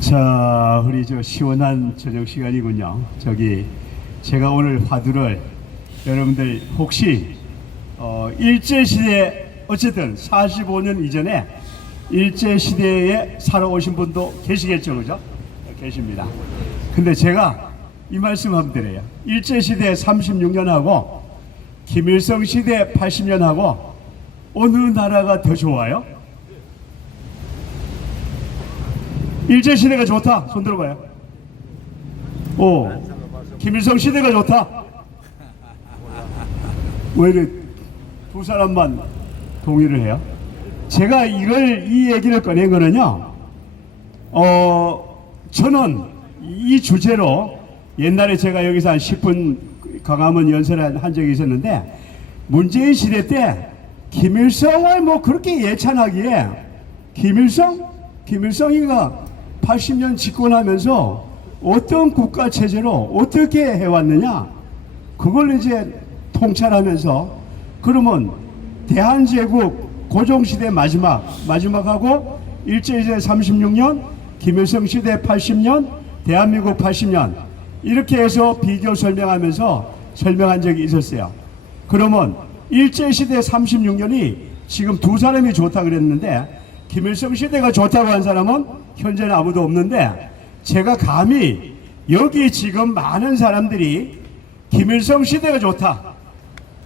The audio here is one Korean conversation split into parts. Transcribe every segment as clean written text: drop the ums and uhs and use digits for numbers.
자, 우리 시원한 저녁 시간이군요. 제가 오늘 화두를 여러분들 혹시 일제시대, 어쨌든 45년 이전에 일제시대에 살아오신 분도 계시겠죠, 그죠? 계십니다. 근데 제가 이 말씀 한번 드려요. 일제시대 36년하고 김일성 시대 80년하고 어느 나라가 더 좋아요? 일제시대가 좋다. 손 들어봐요. 오, 김일성 시대가 좋다. 왜 이래 두 사람만 동의를 해요? 제가 이 얘기를 꺼낸 거는요, 저는 이 주제로 옛날에 제가 여기서 한 10분 광화문 연설을 한 적이 있었는데, 문재인 시대 때 김일성을 뭐 그렇게 예찬하기에 김일성이가 80년 집권하면서 어떤 국가 체제로 어떻게 해왔느냐, 그걸 이제 통찰하면서, 그러면 대한제국 고종시대 마지막하고 일제시대 36년, 김일성 시대 80년, 대한민국 80년, 이렇게 해서 비교 설명한 적이 있었어요. 그러면 일제시대 36년이 지금 두 사람이 좋다 그랬는데, 김일성 시대가 좋다고 한 사람은 현재는 아무도 없는데, 제가 감히 여기 지금 많은 사람들이 김일성 시대가 좋다,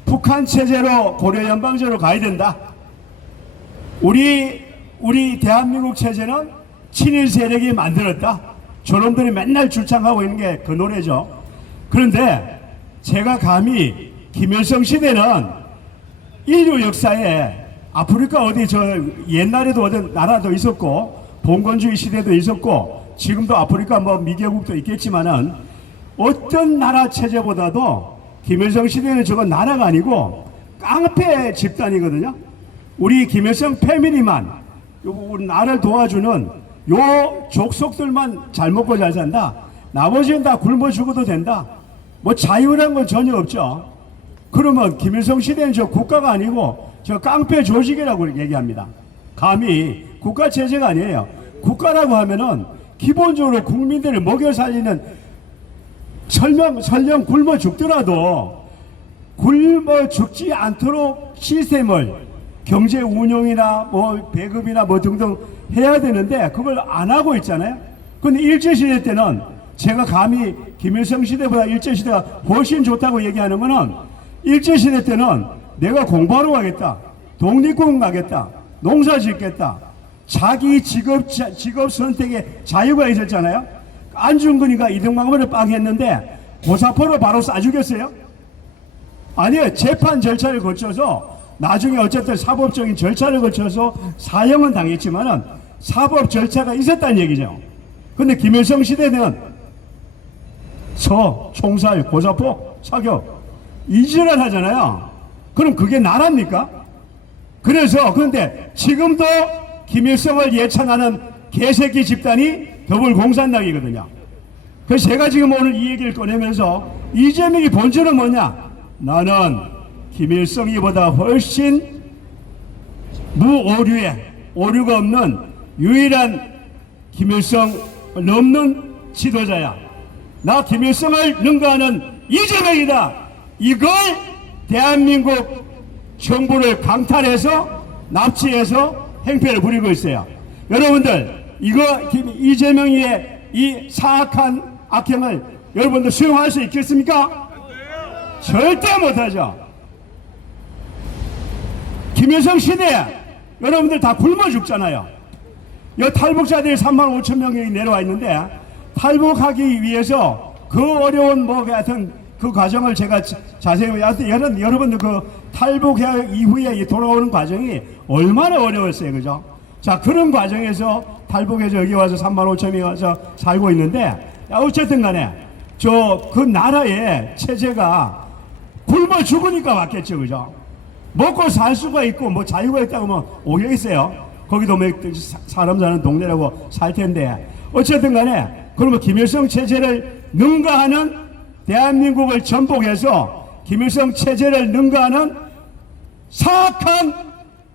북한 체제로 고려 연방제로 가야 된다, 우리 대한민국 체제는 친일 세력이 만들었다, 저놈들이 맨날 주창하고 있는 게 그 노래죠. 그런데 제가 감히 김일성 시대는 인류 역사에 아프리카 어디 옛날에도 어떤 나라도 있었고 봉건주의 시대도 있었고 지금도 아프리카 뭐 미개국도 있겠지만은 어떤 나라 체제보다도 김일성 시대는 저건 나라가 아니고 깡패 집단이거든요. 우리 김일성 패밀리만, 우리 나라를 도와주는 요 족속들만 잘 먹고 잘 산다, 나머지는 다 굶어 죽어도 된다, 뭐 자유란 건 전혀 없죠. 그러면 김일성 시대는 저 국가가 아니고 저 깡패 조직이라고 얘기합니다. 감히 국가 체제가 아니에요. 국가라고 하면은 기본적으로 국민들을 먹여 살리는, 설령 굶어 죽더라도 굶어 죽지 않도록 시스템을, 경제 운영이나 뭐 배급이나 뭐 등등 해야 되는데 그걸 안 하고 있잖아요. 근데 일제시대 때는, 제가 감히 김일성 시대보다 일제시대가 훨씬 좋다고 얘기하는 거는, 일제시대 때는 내가 공부하러 가겠다, 독립군 가겠다, 농사 짓겠다, 자기 직업 선택에 자유가 있었잖아요. 안중근이가 이등병을 빵 했는데 고사포로 바로 쏴주겠어요? 아니요. 재판 절차를 거쳐서 나중에 어쨌든 사법적인 절차를 거쳐서 사형은 당했지만은 사법 절차가 있었다는 얘기죠. 근데 김일성 시대는 총살, 고사포, 사격 이질을 하잖아요. 그럼 그게 나라입니까? 그런데 지금도 김일성을 예찬하는 개새끼 집단이 더불공산당이거든요. 그래서 제가 지금 오늘 이 얘기를 꺼내면서 이재명이 본질은 뭐냐? 나는 김일성이보다 훨씬 오류가 없는 유일한 김일성을 넘는 지도자야. 나 김일성을 능가하는 이재명이다. 이걸 대한민국 정부를 강탈해서 납치해서 행패를 부리고 있어요. 여러분들, 이재명의 이 사악한 악행을 여러분들 수용할 수 있겠습니까? 절대 못하죠. 김일성 시대에 여러분들 다 굶어 죽잖아요. 여 탈북자들이 3만 5천 명이 내려와 있는데, 탈북하기 위해서 그 어려운 하여튼 그 과정을 제가 자세히, 여러분들 그 탈북 이후에 돌아오는 과정이 얼마나 어려웠어요, 그죠? 자, 그런 과정에서 탈북해서 여기 와서 3만 5천 명이 와서 살고 있는데, 어쨌든 간에 그 나라의 체제가 굶어 죽으니까 왔겠죠, 그죠? 먹고 살 수가 있고 뭐 자유가 있다고 뭐 오해했어요. 거기도 뭐 사람 사는 동네라고 살 텐데, 어쨌든 간에 그러면 김일성 체제를 능가하는, 대한민국을 전복해서 김일성 체제를 능가하는 사악한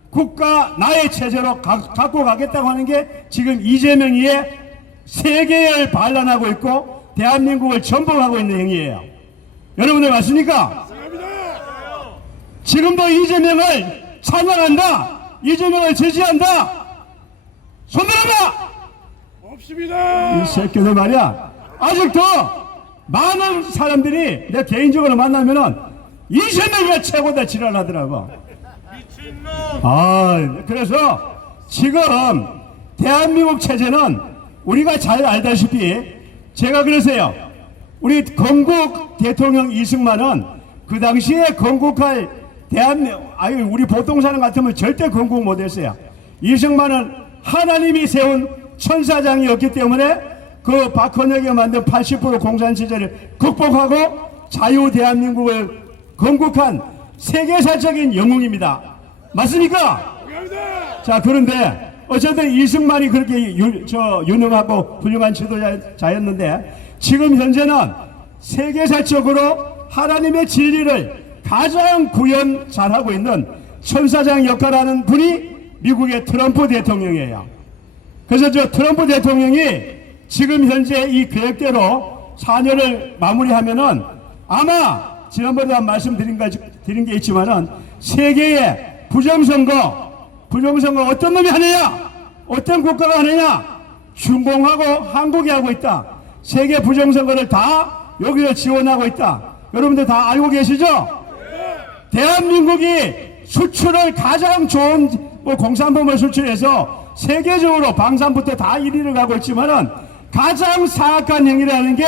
국가 나의 체제로 갖고 가겠다고 하는 게 지금 이재명이의 세계를 반란하고 있고 대한민국을 전복하고 있는 행위예요. 여러분들 맞습니까? 지금도 이재명을 찬양한다, 이재명을 지지한다, 손들어라! 없습니다. 이 새끼들 말이야, 아직도 많은 사람들이 내 개인적으로 만나면은 이재명이 최고다 지랄하더라고. 그래서 지금 대한민국 체제는 우리가 잘 알다시피, 제가 그러세요. 우리 건국 대통령 이승만은 그 당시에 건국할 우리 보통 사람 같으면 절대 건국 못했어요. 이승만은 하나님이 세운 천사장이었기 때문에 그 박헌혁이 만든 80% 공산체제를 극복하고 자유 대한민국을 건국한 세계사적인 영웅입니다. 맞습니까? 자, 그런데 어쨌든 이승만이 그렇게 유능하고 훌륭한 지도자였는데, 지금 현재는 세계사적으로 하나님의 진리를 가장 구현 잘하고 있는 천사장 역할하는 분이 미국의 트럼프 대통령이에요. 그래서 저 트럼프 대통령이 지금 현재 이 계획대로 4년을 마무리하면은 아마 지난번에 말씀드린 게 있지만은 세계의 부정선거 어떤 놈이 하느냐, 어떤 국가가 하느냐, 중공하고 한국이 하고 있다. 세계 부정선거를 다 여기서 지원하고 있다. 여러분들 다 알고 계시죠? 대한민국이 수출을 가장 좋은 공산품을 수출해서 세계적으로 방산부터 다 1위를 가고 있지만은 가장 사악한 행위라는 게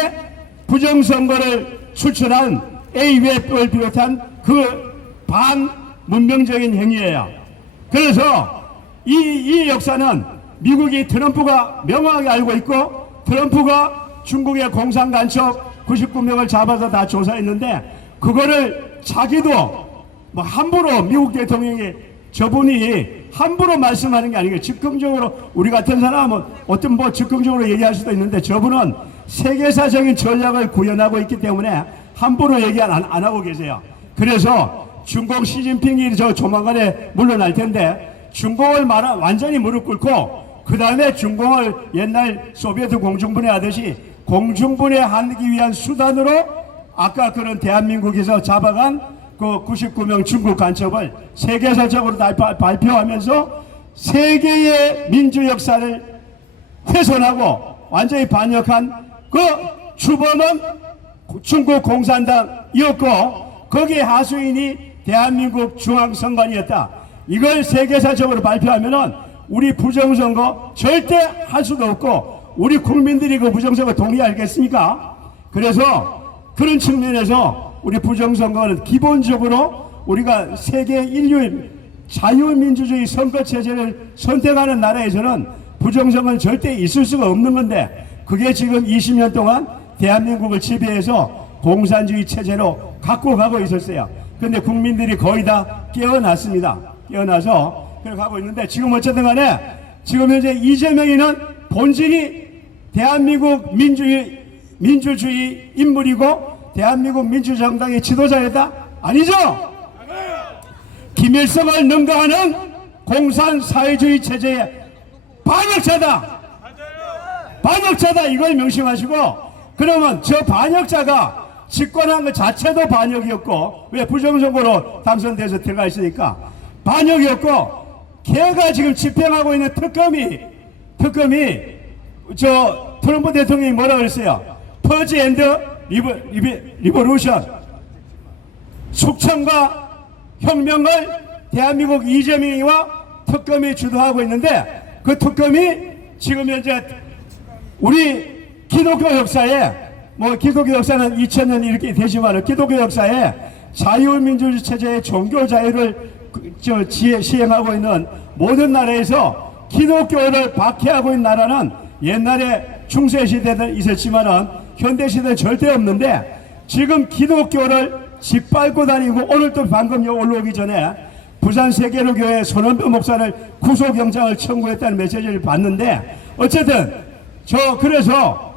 부정선거를 수출한 AWF를 비롯한 그 반문명적인 행위예요. 그래서 이 역사는 미국이 트럼프가 명확하게 알고 있고, 트럼프가 중국의 공산 간첩 99명을 잡아서 다 조사했는데, 그거를 자기도 함부로 미국 대통령이, 저분이 함부로 말씀하는 게 아니고 즉흥적으로, 우리 같은 사람은 어떤 즉흥적으로 얘기할 수도 있는데, 저분은 세계사적인 전략을 구현하고 있기 때문에 함부로 얘기 안 하고 계세요. 그래서 중국 시진핑이 조만간에 물러날 텐데, 중국을 완전히 무릎 꿇고 그 다음에 중국을 옛날 소비에트 공중분해 하듯이 공중분해하기 위한 수단으로 아까 그런 대한민국에서 잡아간 그 99명 중국 간첩을 세계사적으로 발표하면서 세계의 민주 역사를 훼손하고 완전히 반역한 그 주범은 중국 공산당이었고, 거기에 하수인이 대한민국 중앙선관위였다. 이걸 세계사적으로 발표하면은 우리 부정선거 절대 할 수도 없고, 우리 국민들이 그 부정선거 동의하겠습니까? 그래서 그런 측면에서 우리 부정선거는 기본적으로 우리가 세계 인류의 자유민주주의 선거체제를 선택하는 나라에서는 부정선거는 절대 있을 수가 없는 건데, 그게 지금 20년 동안 대한민국을 지배해서 공산주의 체제로 갖고 가고 있었어요. 근데 국민들이 거의 다 깨어났습니다. 깨어나서 그렇게 하고 있는데, 지금 어쨌든 간에 지금 현재 이재명이는 본질이 대한민국 민주주의 인물이고 대한민국 민주정당의 지도자였다? 아니죠? 김일성을 능가하는 공산사회주의 체제의 반역자다. 반역자다, 이걸 명심하시고, 그러면 저 반역자가 집권한 것 자체도 반역이었고, 왜 부정선거로 당선돼서 들어가 있으니까 반역이었고, 걔가 지금 집행하고 있는 특검이 저 트럼프 대통령이 뭐라 그랬어요? 퍼지 앤드 리버루션, 숙청과 혁명을 대한민국 이재명이와 특검이 주도하고 있는데, 그 특검이 지금 현재 우리 기독교 역사에, 기독교 역사는 2000년 이렇게 되지만 기독교 역사에 자유민주주의 체제의 종교 자유를 시행하고 있는 모든 나라에서 기독교를 박해하고 있는 나라는 옛날에 중세시대는 있었지만은 현대시대는 절대 없는데, 지금 기독교를 짓밟고 다니고, 오늘 또 방금 올라오기 전에 부산 세계로교회 손원표 목사를 구속영장을 청구했다는 메시지를 봤는데, 어쨌든 그래서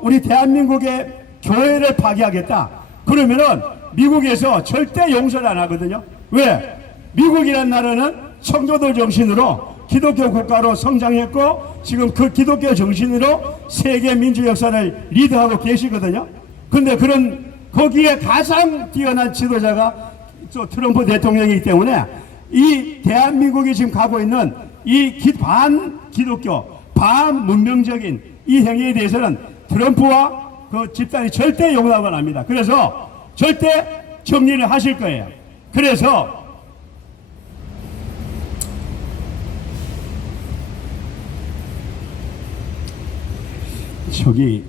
우리 대한민국의 교회를 파괴하겠다 그러면은 미국에서 절대 용서를 안 하거든요. 왜? 미국이란 나라는 청교도 정신으로 기독교 국가로 성장했고 지금 그 기독교 정신으로 세계 민주 역사를 리드하고 계시거든요. 근데 그런 거기에 가장 뛰어난 지도자가 저 트럼프 대통령이기 때문에 이 대한민국이 지금 가고 있는 이 반기독교, 반문명적인 이 행위에 대해서는 트럼프와 그 집단이 절대 용납을 안 합니다. 그래서 절대 정리를 하실 거예요. 그래서 저기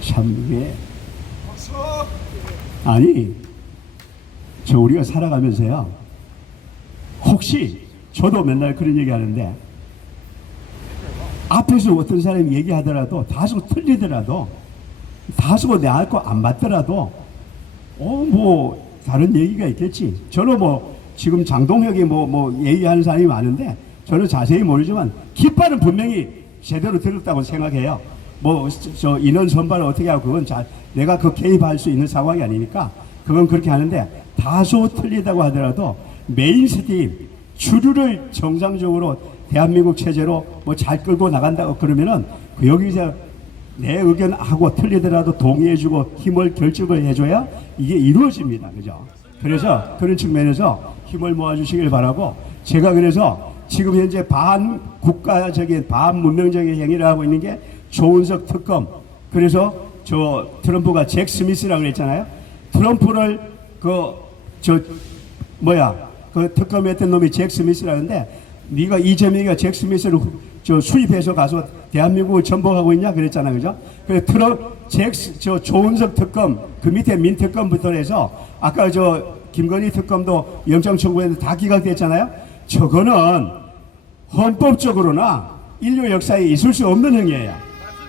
참 이게 아니 저 우리가 살아가면서요 혹시 저도 맨날 그런 얘기 하는데 앞에서 어떤 사람이 얘기하더라도 다소 틀리더라도 다소 내할 거 안 맞더라도 뭐 다른 얘기가 있겠지. 저는 뭐 지금 장동혁이 뭐 얘기하는 사람이 많은데 저는 자세히 모르지만 깃발은 분명히 제대로 들었다고 생각해요. 뭐 저 인원 선발을 어떻게 하고 그건 내가 그 개입할 수 있는 상황이 아니니까 그건 그렇게 하는데 다소 틀리다고 하더라도 메인스트림 주류를 정상적으로 대한민국 체제로 뭐 잘 끌고 나간다고 그러면은 그 여기서 내 의견하고 틀리더라도 동의해주고 힘을 결집을 해줘야 이게 이루어집니다. 그죠? 그래서 그런 측면에서 힘을 모아주시길 바라고 제가 그래서 지금 현재 반국가적인 반문명적인 행위를 하고 있는 게 조은석 특검. 그래서 저 트럼프가 잭 스미스라고 그랬잖아요. 트럼프를 그 특검했던 놈이 잭 스미스라는데 네가 이재명이가 잭 스미스를 수입해서 가서 대한민국을 전복하고 있냐 그랬잖아. 그죠? 그래 조은석 특검 그 밑에 민특검부터 해서 아까 김건희 특검도 영장 청구했는데 다 기각됐잖아요. 저거는 헌법적으로나 인류 역사에 있을 수 없는 행위예요.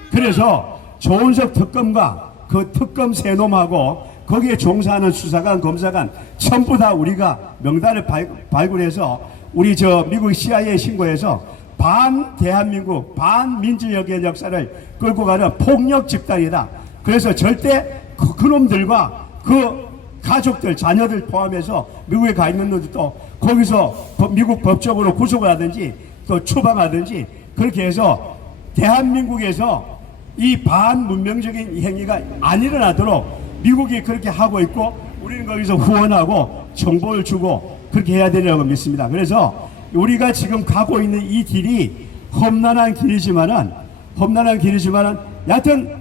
그래서 조은석 특검과 그 특검 세 놈하고 거기에 종사하는 수사관, 검사관 전부 다 우리가 명단을 발굴해서 우리 미국 CIA 신고해서 대한민국 반민주적인 역사를 끌고 가는 폭력 집단이다. 그래서 절대 그놈들과 그 가족들, 자녀들 포함해서 미국에 가 있는 놈들도 거기서 미국 법적으로 구속을 하든지 또 추방하든지 그렇게 해서 대한민국에서 이 반문명적인 행위가 안 일어나도록 미국이 그렇게 하고 있고 우리는 거기서 후원하고 정보를 주고 그렇게 해야 되리라고 믿습니다. 그래서 우리가 지금 가고 있는 이 길이 험난한 길이지만은 여하튼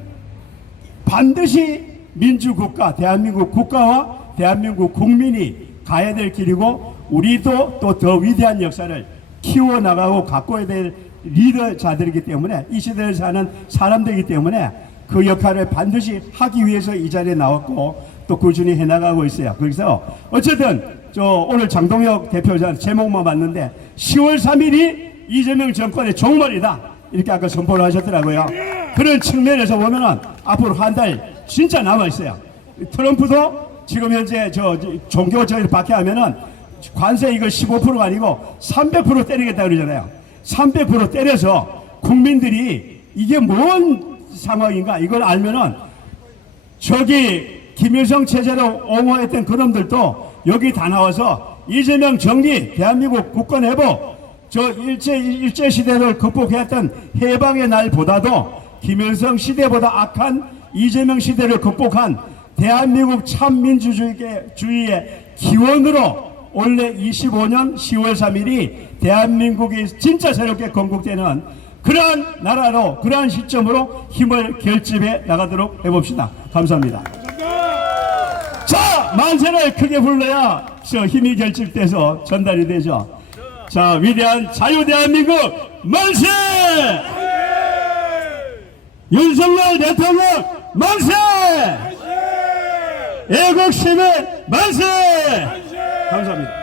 반드시 민주국가, 대한민국 국가와 대한민국 국민이 가야 될 길이고 우리도 또 더 위대한 역사를 키워나가고 가꿔야 될 리더자들이기 때문에 이 시대를 사는 사람들이기 때문에 그 역할을 반드시 하기 위해서 이 자리에 나왔고 또 꾸준히 해나가고 있어요. 그래서 어쨌든 오늘 장동혁 대표자 제목만 봤는데 10월 3일이 이재명 정권의 종말이다 이렇게 아까 선포를 하셨더라고요. 그런 측면에서 보면은 앞으로 한 달 진짜 남아 있어요. 트럼프도 지금 현재 종교적인 박해하면은 관세 이거 15%가 아니고 300% 때리겠다 그러잖아요. 300% 때려서 국민들이 이게 뭔 상황인가 이걸 알면은 김일성 체제로 옹호했던 그놈들도 여기 다 나와서 이재명 정리, 대한민국 국권 회복, 일제 시대를 극복했던 해방의 날보다도 김일성 시대보다 악한 이재명 시대를 극복한 대한민국 참민주주의의 기원으로 원래 25년 10월 3일이 대한민국이 진짜 새롭게 건국되는 그러한 나라로 그러한 시점으로 힘을 결집해 나가도록 해봅시다. 감사합니다. 자, 만세를 크게 불러야 힘이 결집돼서 전달이 되죠. 자, 위대한 자유대한민국 만세! 윤석열 대통령 만세! 애국시민 만세! 감사합니다.